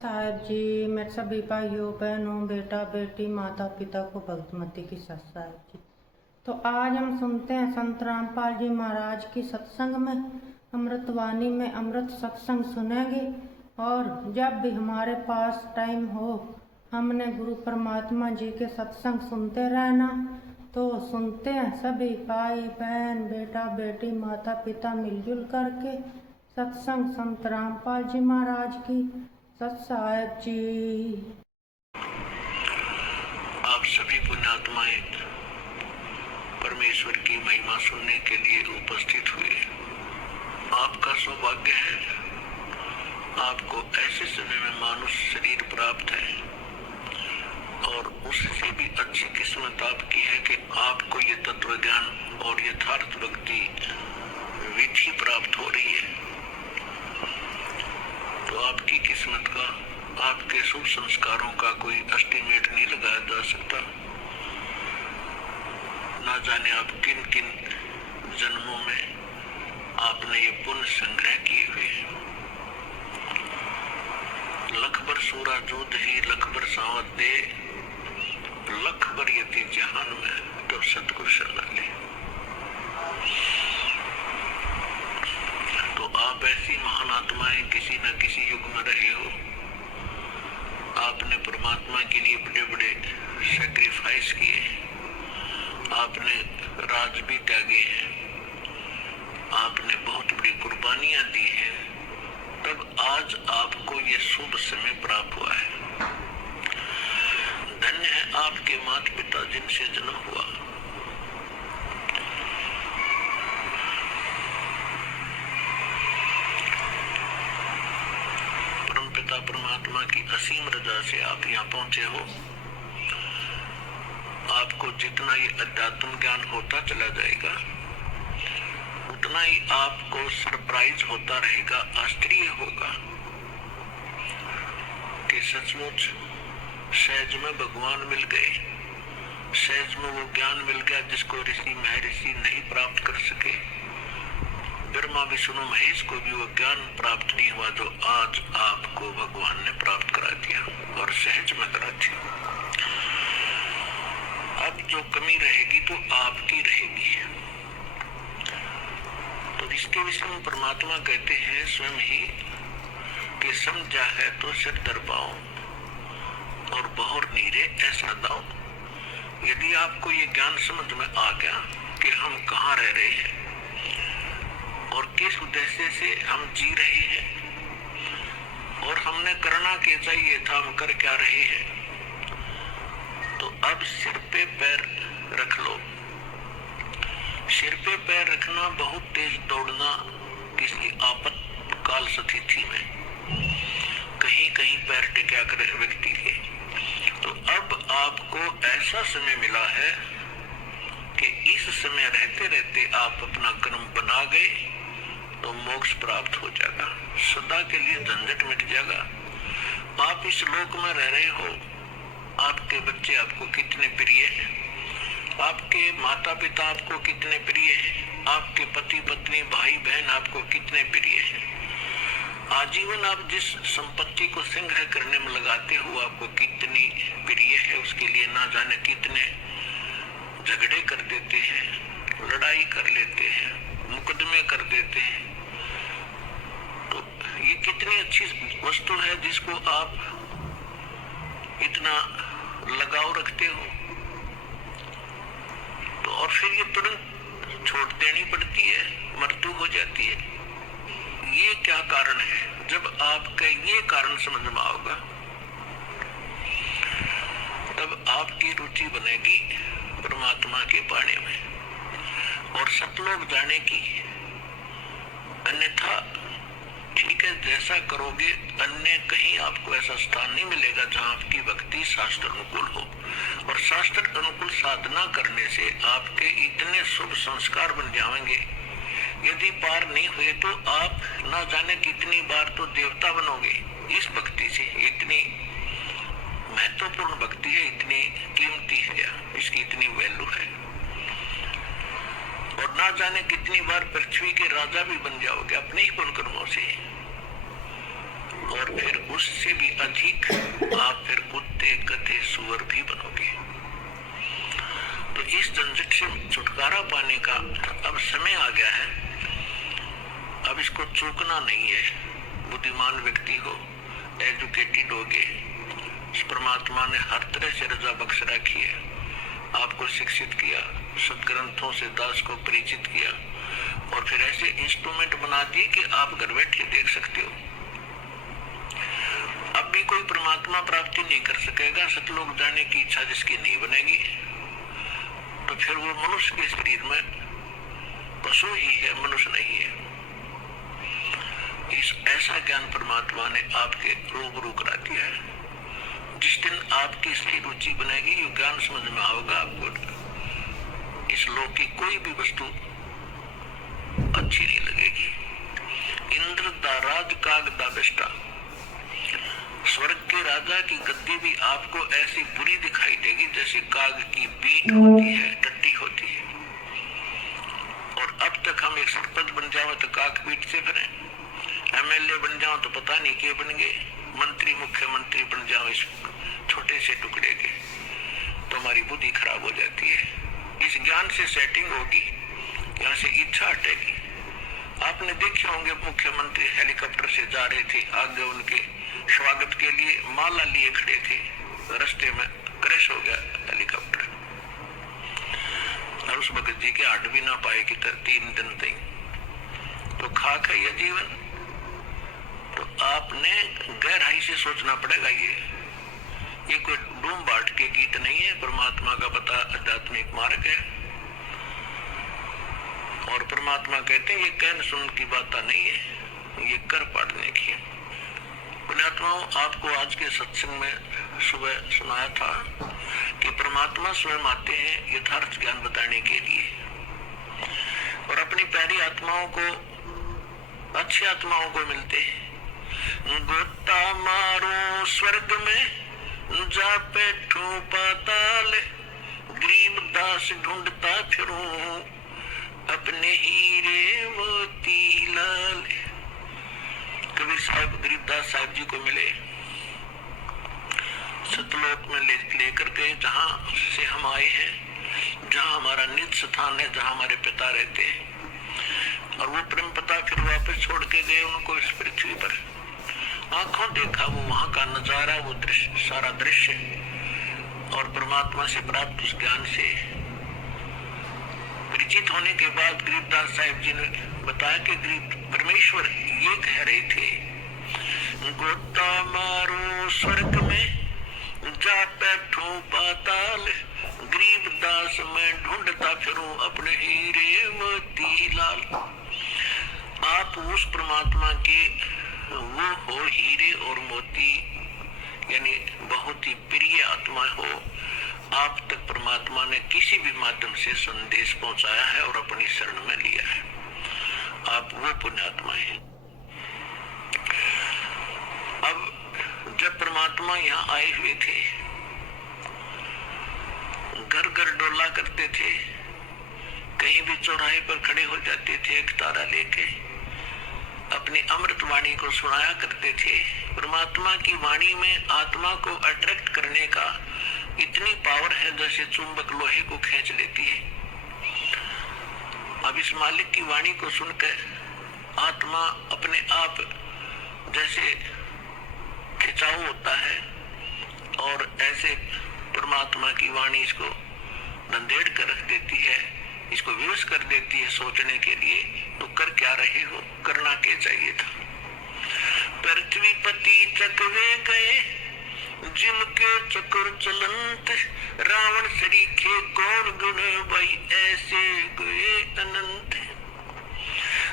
साहब जी, मेरे सभी भाइयों बहनों बेटा बेटी माता पिता को भक्तमती की सत साहब जी। तो आज हम सुनते हैं संत रामपाल जी महाराज की सत्संग में अमृतवाणी में अमृत सत्संग सुनेंगे। और जब भी हमारे पास टाइम हो हमने गुरु परमात्मा जी के सत्संग सुनते रहना। तो सुनते हैं सभी भाई बहन बेटा बेटी माता पिता मिलजुल करके सत्संग संत रामपाल जी महाराज की सत साहब जी। आप सभी पुण्यात्माएं परमेश्वर की महिमा सुनने के लिए उपस्थित हुए। आपका सौभाग्य है, आपको ऐसे समय में मानुष शरीर प्राप्त है और उससे भी अच्छी किस्मत आपकी है कि आपको ये तत्व ज्ञान और यथार्थ भक्ति विधि प्राप्त हो रही है। तो आपकी किस्मत का, आपके शुभ संस्कारों का कोई एस्टिमेट नहीं लगाया जा सकता। ना जाने आप किन किन जन्मों में आपने ये पुण्य संग्रह किए हुए। लख बर सूरा जोध ही लख बर सावत दे, लख बर यति जहान में तब सतगुरु शरण ले। तो आप ऐसी महान आत्माएं किसी न किसी युग में रहे हो। आपने परमात्मा के लिए बड़े बड़े सैक्रिफाइस किए, आपने राज भी त्यागे हैं, आपने बहुत बड़ी कुर्बानियां दी हैं, तब आज आपको ये शुभ समय प्राप्त हुआ है। धन्य है आपके माता पिता जिनसे जन्म हुआ। पिता परमात्मा की असीम रजा से आप यहाँ पहुंचे हो। आपको जितना ये अध्यात्म ज्ञान होता चला जाएगा उतना ही आपको सरप्राइज होता रहेगा, आश्चर्य होगा कि सचमुच सहज में भगवान मिल गए, सहज में वो ज्ञान मिल गया जिसको ऋषि महर्षि नहीं प्राप्त कर सके। ब्रह्मा विष्णु महेश को भी वो ज्ञान प्राप्त नहीं हुआ जो आज आपको भगवान ने प्राप्त करा दिया और सहज में करा दिया। अब जो कमी रहेगी तो आपकी रहेगी। तो इसके विषय में परमात्मा कहते हैं स्वयं ही कि समझा है तो सिर दर पाओ और बहुर नीरे ऐसा दाओ। यदि आपको ये ज्ञान समझ में आ गया कि हम कहाँ रह रहे हैं और किस उद्देश्य से हम जी रहे हैं और हमने करना क्या चाहिए था, हम कर क्या रहे हैं, तो अब सिर पे पैर रख लो। सिर पे पैर रखना, बहुत तेज दौड़ना किसी आपातकाल स्थिति में कहीं कहीं पैर टिका कर व्यक्ति के। तो अब आपको ऐसा समय मिला है कि इस समय रहते रहते आप अपना कर्म बना गए तो मोक्ष प्राप्त हो जाएगा, सदा के लिए झंझट मिट जाएगा। आप इस लोक में रह रहे हो, आपके बच्चे आपको कितने प्रिय हैं, आपके माता पिता आपको कितने प्रिय हैं, आपके पति पत्नी भाई बहन आपको कितने प्रिय हैं। आजीवन आप जिस संपत्ति को संग्रह करने में लगाते हो आपको कितनी प्रिय है, उसके लिए ना जाने कितने झगड़े कर देते हैं, लड़ाई कर लेते हैं, मुकदमे कर देते हैं। तो ये कितनी अच्छी वस्तु है जिसको आप इतना लगाव रखते हो, तो और फिर ये तुरंत छोड़ देनी पड़ती है, मृत्यु हो जाती है। ये क्या कारण है? जब आपका ये कारण समझ में आओगा तब आपकी रुचि बनेगी परमात्मा के पाने में और सतलोक जाने की। अन्यथा ठीक है, जैसा करोगे अन्य कहीं आपको ऐसा स्थान नहीं मिलेगा जहां आपकी भक्ति शास्त्र अनुकूल हो। और शास्त्र अनुकूल साधना करने से आपके इतने शुभ संस्कार बन जाएंगे, यदि पार नहीं हुए तो आप ना जाने कितनी बार तो देवता बनोगे इस भक्ति से। इतनी महत्वपूर्ण भक्ति है, इतनी कीमती है, इसकी इतनी वैल्यू है। और ना जाने कितनी बार पृथ्वी के राजा भी बन जाओगे अपने ही पुण्य कर्मों से। और फिर उससे भी अधिक आप फिर कुत्ते, गधे, सुअर भी बनोगे। तो इस झंझट से छुटकारा पाने का अब समय आ गया है। अब इसको चूकना नहीं है। बुद्धिमान व्यक्ति हो, एजुकेटेड होगे, परमात्मा ने हर तरह से रजा बख्श रखी है, आपको शिक्षित किया, सदग्रंथों से दास को परिचित किया और फिर ऐसे इंस्ट्रूमेंट बना दिए कि आप घर बैठे देख सकते हो। अब भी कोई परमात्मा प्राप्ति नहीं कर सकेगा। सतलोक जाने की इच्छा जिसकी नहीं बनेगी तो फिर वो मनुष्य के शरीर में पशु ही है, मनुष्य नहीं है। इस ऐसा ज्ञान परमात्मा ने आपके रूबरू करा दिया है। जिस दिन आपकी इसकी रुचि बनेगी, ये ज्ञान समझ में आओगा आपको इस लोक की कोई भी वस्तु अच्छी नहीं लगेगी। इंद्र दा राज काग दा बेष्टा, स्वर्ग के राजा की गद्दी भी आपको ऐसी बुरी दिखाई देगी जैसे काग की बीट होती है, टट्टी होती है। और अब तक हम एक सरपंच बन जाओ तो काग पीट से फिरें, एमएलए बन जाओ तो पता नहीं क्या बन गए, मंत्री मुख्यमंत्री बन जाओ इस छोटे से टुकड़े के, तो हमारी बुद्धि खराब हो जाती है। इस ज्ञान से सेटिंग होगी, यहाँ से इच्छा हटेगी। आपने देखे होंगे मुख्यमंत्री हेलीकॉप्टर से जा रहे थे, आगे उनके स्वागत के लिए माला लिए खड़े थे, रास्ते में क्रैश हो गया हेलीकॉप्टर और उस भगत जी के हट भी ना पाए कि 3 दिन तक। तो खाक है यह जीवन। तो आपने गहराई से सोचना पड़ेगा। ये कोई डूम बाट के गीत नहीं है, परमात्मा का पता आध्यात्मिक मार्ग है। और परमात्मा कहते हैं ये कहन सुन की बात नहीं है, ये कर पाटने की। पुण्यात्माओं, आपको आज के सत्संग में सुबह सुनाया था कि परमात्मा स्वयं आते हैं यथार्थ ज्ञान बताने के लिए और अपनी प्यारी आत्माओं को, अच्छी आत्माओं को मिलते हैं। गोता मारो स्वर्ग में जा बैठूं पाताल, गरीब दास ढूंढता फिरूं अपने हीरे मोती लाल। कबीर साहब गरीबदास साहब जी को मिले, सतलोक में लेकर गए, जहां से हम आए हैं, जहां हमारा निज स्थान है, जहां हमारे पिता रहते हैं। और वो प्रेम पता फिर वापस छोड़ के गए उनको इस पृथ्वी पर। आंखों देखा वो वहां का नजारा, वो दृश्य, सारा दृश्य, और परमात्मा से प्राप्त उस ज्ञान से परिचित होने के बाद गरीबदास साहिब जी ने बताया कि परमेश्वर ये कह रहे थे, गोता मारो स्वर्ग में जा बैठूं पाताल, गरीबदास मैं ढूंढता फिरूं अपने हीरे मोती लाल। आप उस परमात्मा के वो हो हीरे और मोती, यानी बहुत ही प्रिय आत्मा हो। आप तक परमात्मा ने किसी भी माध्यम से संदेश पहुंचाया है और अपनी शरण में लिया है। आप वो पुण्यात्मा हैं। अब जब परमात्मा यहाँ आए हुए थे, घर घर डोला करते थे, कहीं भी चौराहे पर खड़े हो जाते थे, एक तारा लेके अपनी अमृत वाणी को सुनाया करते थे। परमात्मा की वाणी में आत्मा को अट्रैक्ट करने का इतनी पावर है जैसे चुंबक लोहे को खींच लेती है। अब इस मालिक की वाणी को सुनकर आत्मा अपने आप जैसे खिंचाव होता है और ऐसे परमात्मा की वाणी इसको धंधेड़ कर रख देती है, इसको विवश कर देती है सोचने के लिए। तो कर क्या रहे हो, करना क्या चाहिए था। पृथ्वी पति चकवे गए जिनके चक्र चलंत, रावण सरीखे कौन गुण भाई ऐसे गए अनंत।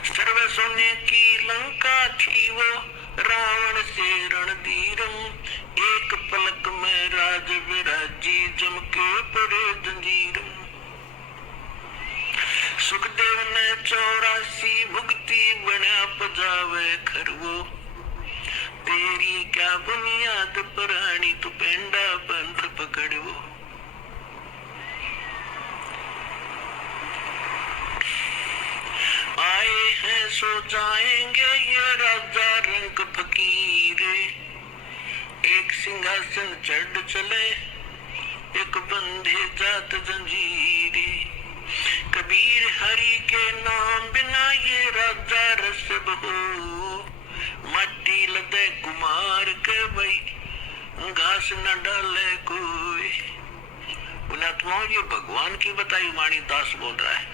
सर्व सोने की लंका थी वो रावण से रणधीरम, एक पलक में राज विराजी जम के पड़े जंजीरम। सुखदेव ने 84 भुगती बना पजावे खरवो, तेरी क्या बुनियाद प्राणी तू पेंडा पंथ पकड़वो। आए हैं सो जाएंगे ये राजा रंग फकीर। एक सिंहासन चढ़ चले एक बंधे जात जंजीरे। कबीर हरि के नाम बिना ये राजा रसब हो। मट्टी लदे कुमार के भाई घास न डाले कोई। पुण्यात्माओं, ये भगवान की बताई वाणी दास बोल रहा है,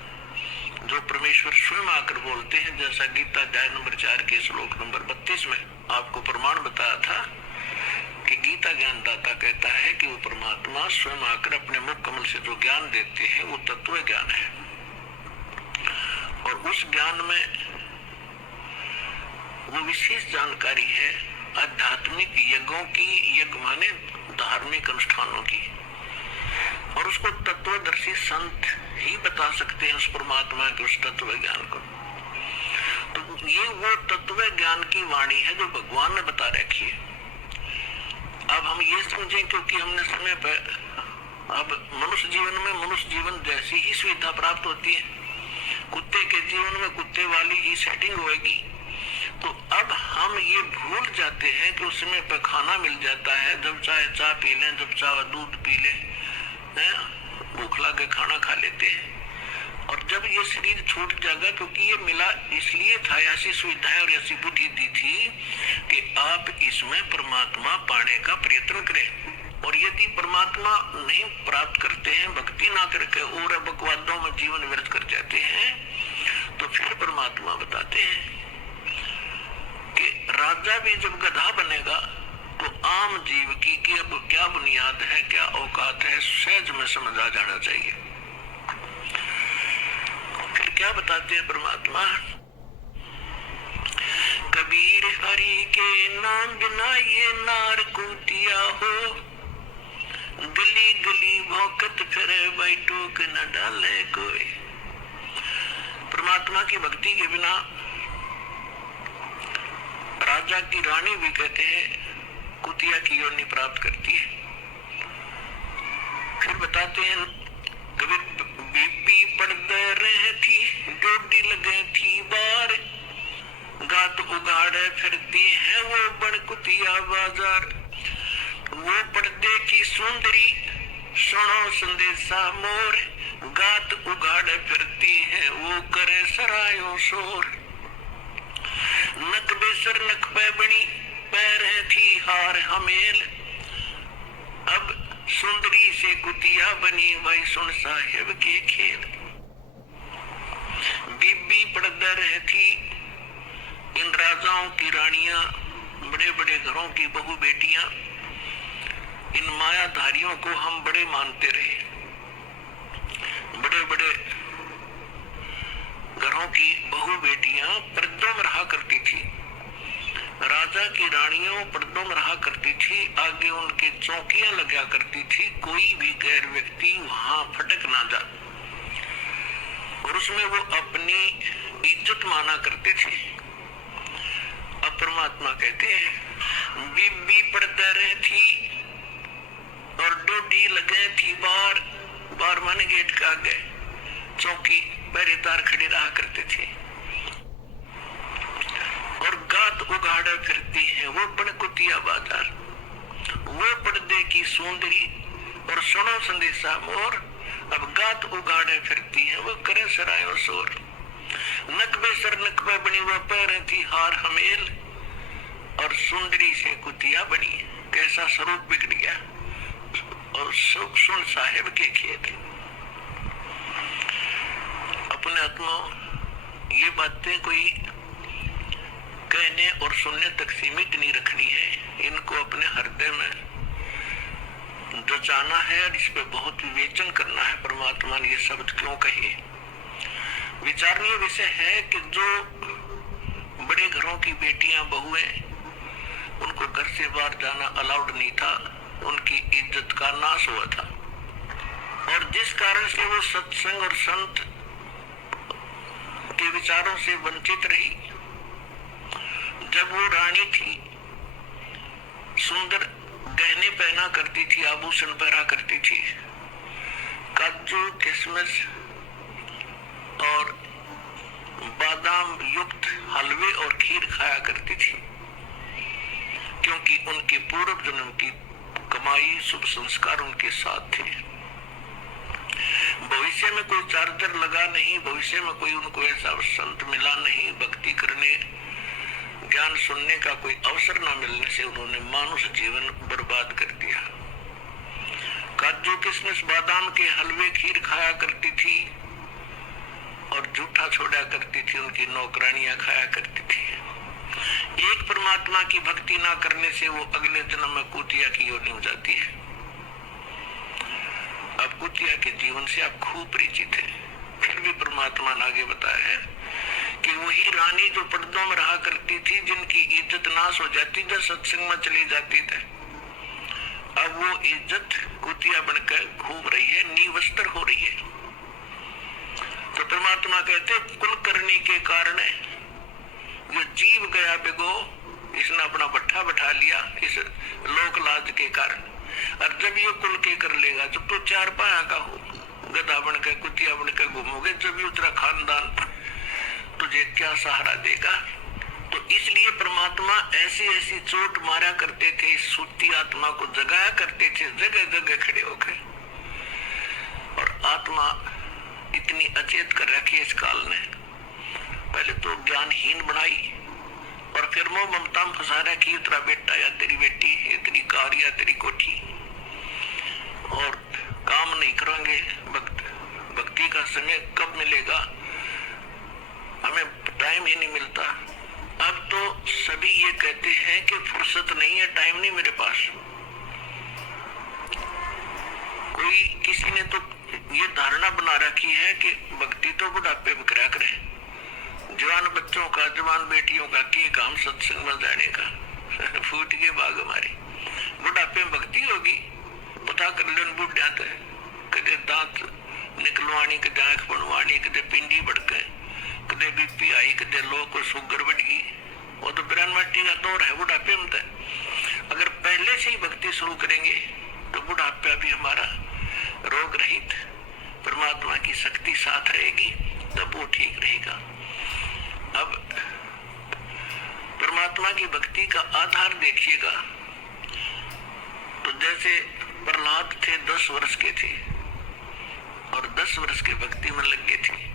जो परमेश्वर स्वयं आकर बोलते हैं। जैसा गीता अध्याय नंबर 4 के श्लोक नंबर 32 में आपको प्रमाण बताया था कि गीता ज्ञानदाता कहता है कि वो परमात्मा स्वयं आकर अपने मुख कमल से जो ज्ञान देते हैं वो तत्व ज्ञान है। और उस ज्ञान में वो विशेष जानकारी है आध्यात्मिक यज्ञों की, यज्ञ माने धार्मिक अनुष्ठानों की, और उसको तत्वदर्शी संत ही बता सकते हैं उस परमात्मा के उस तत्व ज्ञान को। तो ये वो तत्व ज्ञान की वाणी है जो भगवान ने बता रखी है। अब हम ये समझें, क्योंकि हमने समय पर अब मनुष्य जीवन में मनुष्य जीवन जैसी ही सुविधा प्राप्त होती है, कुत्ते के जीवन में कुत्ते वाली ही सेटिंग होगी। तो अब हम ये भूल जाते हैं कि उसमें पर खाना मिल जाता है, जब चाहे चाय पी लें, जब चाहे दूध पी लें, भूख लगे खाना खा लेते हैं। और जब ये शरीर छूट जाएगा, क्योंकि ये मिला इसलिए था, ऐसी सुविधाएं और ऐसी बुद्धि दी थी कि आप इसमें परमात्मा पाने का प्रयत्न करें। और यदि परमात्मा नहीं प्राप्त करते हैं, भक्ति ना करके और बकवादों में जीवन व्यर्थ कर जाते हैं, तो फिर परमात्मा बताते हैं कि राजा भी जब गधा बनेगा तो आम जीव की अब क्या बुनियाद है, क्या औकात है, सहज में समझ आ जाना चाहिए। फिर क्या बताते हैं परमात्मा? कबीर हरि के नाम बिना ये नार कूतिया हो। गली गली भौंकत फिरे भाई टोक न डाले कोई। परमात्मा की भक्ति के बिना राजा की रानी भी कहते हैं कुतिया की योनि प्राप्त करती है। फिर बताते हैं कभी बीबी पड़दे रहे थी, डोडी लगे थी बार, गात उगाड़े फिरती है वो बड़ कुतिया बाजार। वो पर्दे की सुंदरी सुनो संदेशा मोर, गात उगाड़े फिरती है वो करे सरायों शोर। नक बेसर नक पे बनी पैर थी हार हमेल, अब सुंदरी से कुतिया बनी भाई सुन साहेब के खेल। बीबी पड़दर थी इन राजाओं की रानियां, बड़े बड़े घरों की बहु बेटियां। इन मायाधारियों को हम बड़े मानते रहे, बड़े बड़े घरों की बहु बेटियां पर्दों में रहा करती थी। राजा की रानियों पर्दों में रहा करती थी, आगे उनके चौकियां लगा करती थी, कोई भी गैर व्यक्ति वहां फटक ना जा, और उसमें वो अपनी इज्जत माना करते थे। अब परमात्मा कहते हैं बीबी पर्दा रही थी और डोडी लगे थी बार, बार माने गेट के आगे चौकी पहरेदार खड़े रहा करते थे। और गात उगाड़े फिरती है वो बड़ कुतिया बाजार। वो पर्दे की सुंदरी और सुनो संदेशा मोर, अब गात उगाड़े फिरती है वो करे सरायों शोर। नकबे सर नकबे बनी वो पैर थी हार हमेल, और सुंदरी से कुतिया बनी। कैसा स्वरूप बिगड़ गया, और सुन साहेब के खेत। अपने आत्मा ये बातें कोई कहने और सुनने तक सीमित नहीं रखनी है, इनको अपने हृदय में जचाना है और इस पे बहुत विवेचन करना है। परमात्मा ने ये शब्द क्यों कहे? विचारणीय विषय है कि जो बड़े घरों की बेटियां बहुएं, उनको घर से बाहर जाना अलाउड नहीं था, उनकी इज्जत का नाश हुआ था। और जिस कारण से वो सत्संग और संत के विचारों से वंचित रही। जब वो रानी थी, सुंदर गहने पहना करती थी, आभूषण पहना करती थी, काजू किशमिश और बादाम युक्त हलवे और खीर खाया करती थी, क्योंकि उनके पूर्व जन्म की कमाई शुभ संस्कार उनके साथ थे। भविष्य में कोई चार्जर लगा नहीं, भविष्य में कोई उनको ऐसा संत मिला नहीं, भक्ति करने ज्ञान सुनने का कोई अवसर न मिलने से उन्होंने मानुष जीवन बर्बाद कर दिया। काजू किशमिश बादाम के हलवे खीर खाया करती थी और जूठा छोड़ा करती थी, उनकी नौकरानियां खाया करती थी। एक परमात्मा की भक्ति ना करने से वो अगले जन्म में कुतिया की योनि हो जाती है। अब कुतिया के जीवन से आप खूब परिचित हैं, फिर भी परमात्मा ने आगे बताया है कि वही रानी जो पर्दों में रहा करती थी, जिनकी इज्जत नाश हो जाती जब सत्संग में चली जाती थी, अब वो इज्जत कुतिया बनकर घूम रही है, निवस्त्र हो रही है। तो परमात्मा कहते कुलकर्णी के कारण जो जीव गया बिगो, इसने अपना भट्ठा बैठा लिया इस लोक लाज के कारण। और जब ये कुल के कर लेगा जब तो चार पाया का हो, गधा बनकर कुतिया बनकर घूमोगे, जब ये उतरा खानदान तुझे क्या सहारा देगा। तो इसलिए परमात्मा ऐसी ऐसी चोट मारा करते थे, सूती आत्मा को जगाया करते थे जगह जगह खड़े होकर। और आत्मा इतनी अचेत कर रखी इस काल ने, पहले तो ज्ञानहीन बनाई और फिर मोह ममता में फंसा रखी, तेरा बेटा या तेरी बेटी, तेरी कार या तेरी कोठी, और काम नहीं करेंगे। भक्ति का समय कब मिलेगा, हमें टाइम ही नहीं मिलता। अब तो सभी ये कहते हैं कि फुर्सत नहीं है, टाइम नहीं मेरे पास। कोई किसी ने तो ये धारणा बना रखी है कि भक्ति तो बुढ़ापे में करा करे, जवान बच्चों का, जवान बेटियों का के काम सत्संग में जाने का फूट के भाग हमारी। बुढ़ापे में भक्ति होगी, पता कर लो बुढ़िया तो कदे दांत निकलवानी, कदे आंख बनवानी, कदे पिंडी बढ़के, कदे बीपी आई, कदे लो को शुगर बढ़ गई। वो तो 92 का दौर है बुढ़ापे में। अगर पहले से ही भक्ति शुरू करेंगे तो बुढ़ापा भी हमारा रोग रहित, परमात्मा की शक्ति साथ रहेगी, तब वो ठीक रहेगा। अब परमात्मा की भक्ति का आधार देखिएगा, तो जैसे प्रहलाद थे 10 वर्ष के थे और 10 वर्ष के भक्ति में लग गए थे।